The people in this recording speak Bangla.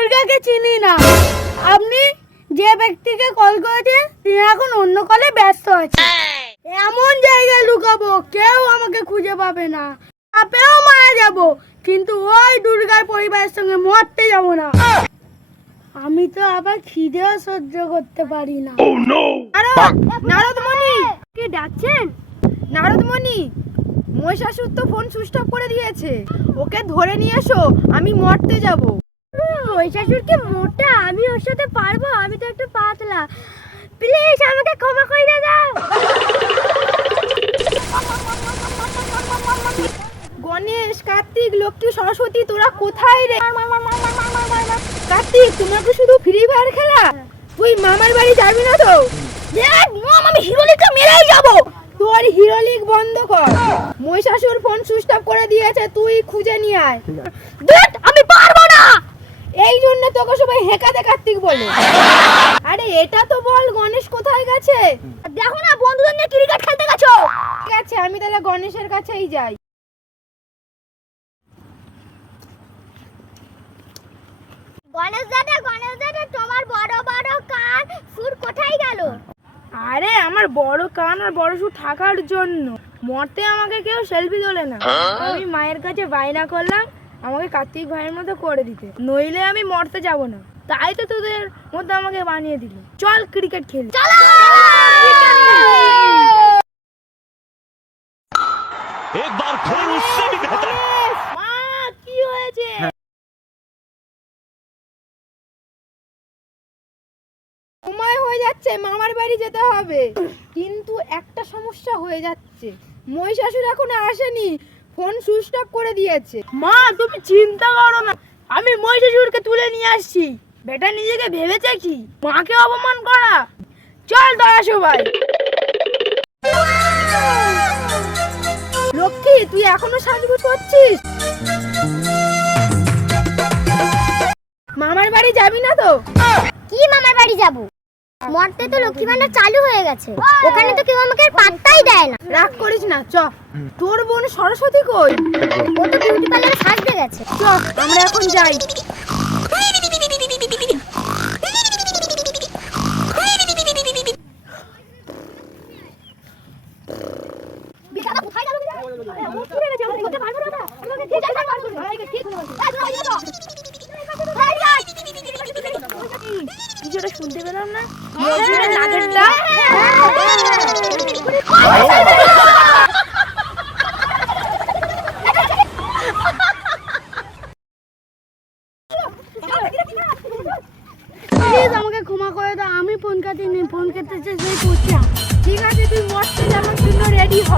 দুর্গাকে চিনি না। আপনি যে ব্যক্তিকে কল করেছেন তিনি এখন অন্য কলে ব্যস্ত আছে। এমন জায়গায় লুকাবো কেউ আমাকে খুঁজে পাবে না। আপেও মারা যাব, কিন্তু ওই দুর্গার পরিবারের সঙ্গে মরতে যাব না। আমি তো আবার খিদেও সহ্য করতে পারি না। নারদমণি, কে ডাকছেন? নারদমণি, মহিষাসুর তো ফোন সুইচ অফ করে দিয়েছে, ওকে ধরে নিয়ে এসো, আমি মরতে যাব। মহিষাসুর কি মোটা? আমি ওর সাথে পারবো? আমি তো একটু পাতলা। প্লিজ আমাকে ক্ষমা করে দাও। গণেশ, কার্তিক, লক্ষ্মী, সরস্বতী, তোরা কোথায় রে? কার্তিক, তোমার কি শুধু ফ্রি ফায়ার খেলা? তুই মামার বাড়ি যাবি না তো? দেখ মম, আমি হিরোলিককে মেরেই যাব। তোর হিরোলিক বন্ধ কর। মহিষাসুর ফোন সুইচ অফ করে দিয়েছে, তুই খুঁজে নিয়ে আয়। দেখ আমি পারবো না। এই জন্য তোকে সবাই হেকাতে কার্তিক বলে। আরে এটা তো বল, গণেশ কোথায় গেছে? দেখো না, বন্ধুদের নিয়ে ক্রিকেট খেলতে গেছো। ঠিক আছে, আমি তাহলে গণেশের কাছেই যাই। গণেশ দাদা, তোমার বড় বড় কান সুর কোথায় গেল? আরে আমার বড় কান আর বড় সুর থাকার জন্য মরতে আমাকে কেউ সেলফি তোলে না। আমি মায়ের কাছে বায়না করলাম আমাকে কার্তিক ভাইয়ের মতো করে দিতে, নইলে আমি মরতে যাব না। তাই তো তোদের মধ্যে আমাকে বানিয়ে দিল। চল ক্রিকেট খেলি। एक बार फिर उससे भी बेहतर। মা, কি হয়েছে? সময় হয়ে যাচ্ছে, মামার বাড়ি যেতে হবে। কিন্তু একটা সমস্যা হয়ে যাচ্ছে, মহিষাসুর এখনো আসেনি, ফোন সুইচ অফ করে দিয়েছে। মা তুমি চিন্তা করো না, আমি মহিষাসুরকে তুলে নিয়ে আসছি। বেটা নিজেকে ভেবেছে কি মাকে অপমান করা? চল দয়া সবাই। লক্ষ্মী, তুই এখনো সাজগুজ করছিস? মামার বাড়ি যাবি না তো? কি মামার বাড়ি যাব? মরতে তো লক্ষ্মী ভান্ডার চালু হয়ে গেছে, ওখানে তো কেউ আমাকে পাত্তাই দেয় না। রাগ করিস না, চ। তোর বোন সরস্বতী কই? ও তো বিউটি পার্লারে সাজতে গেছে। চ, আমরা এখন যাই। কিছুটা শুনতে পেলাম না? নাগেরটা প্লিজ আমাকে ক্ষমা করে দাও, আমি ফোন কাটিনি, ফোন কেটে চেষ্টা করছি। ঠিক আছে, তুই মরতে যাওয়ার জন্য রেডি হ।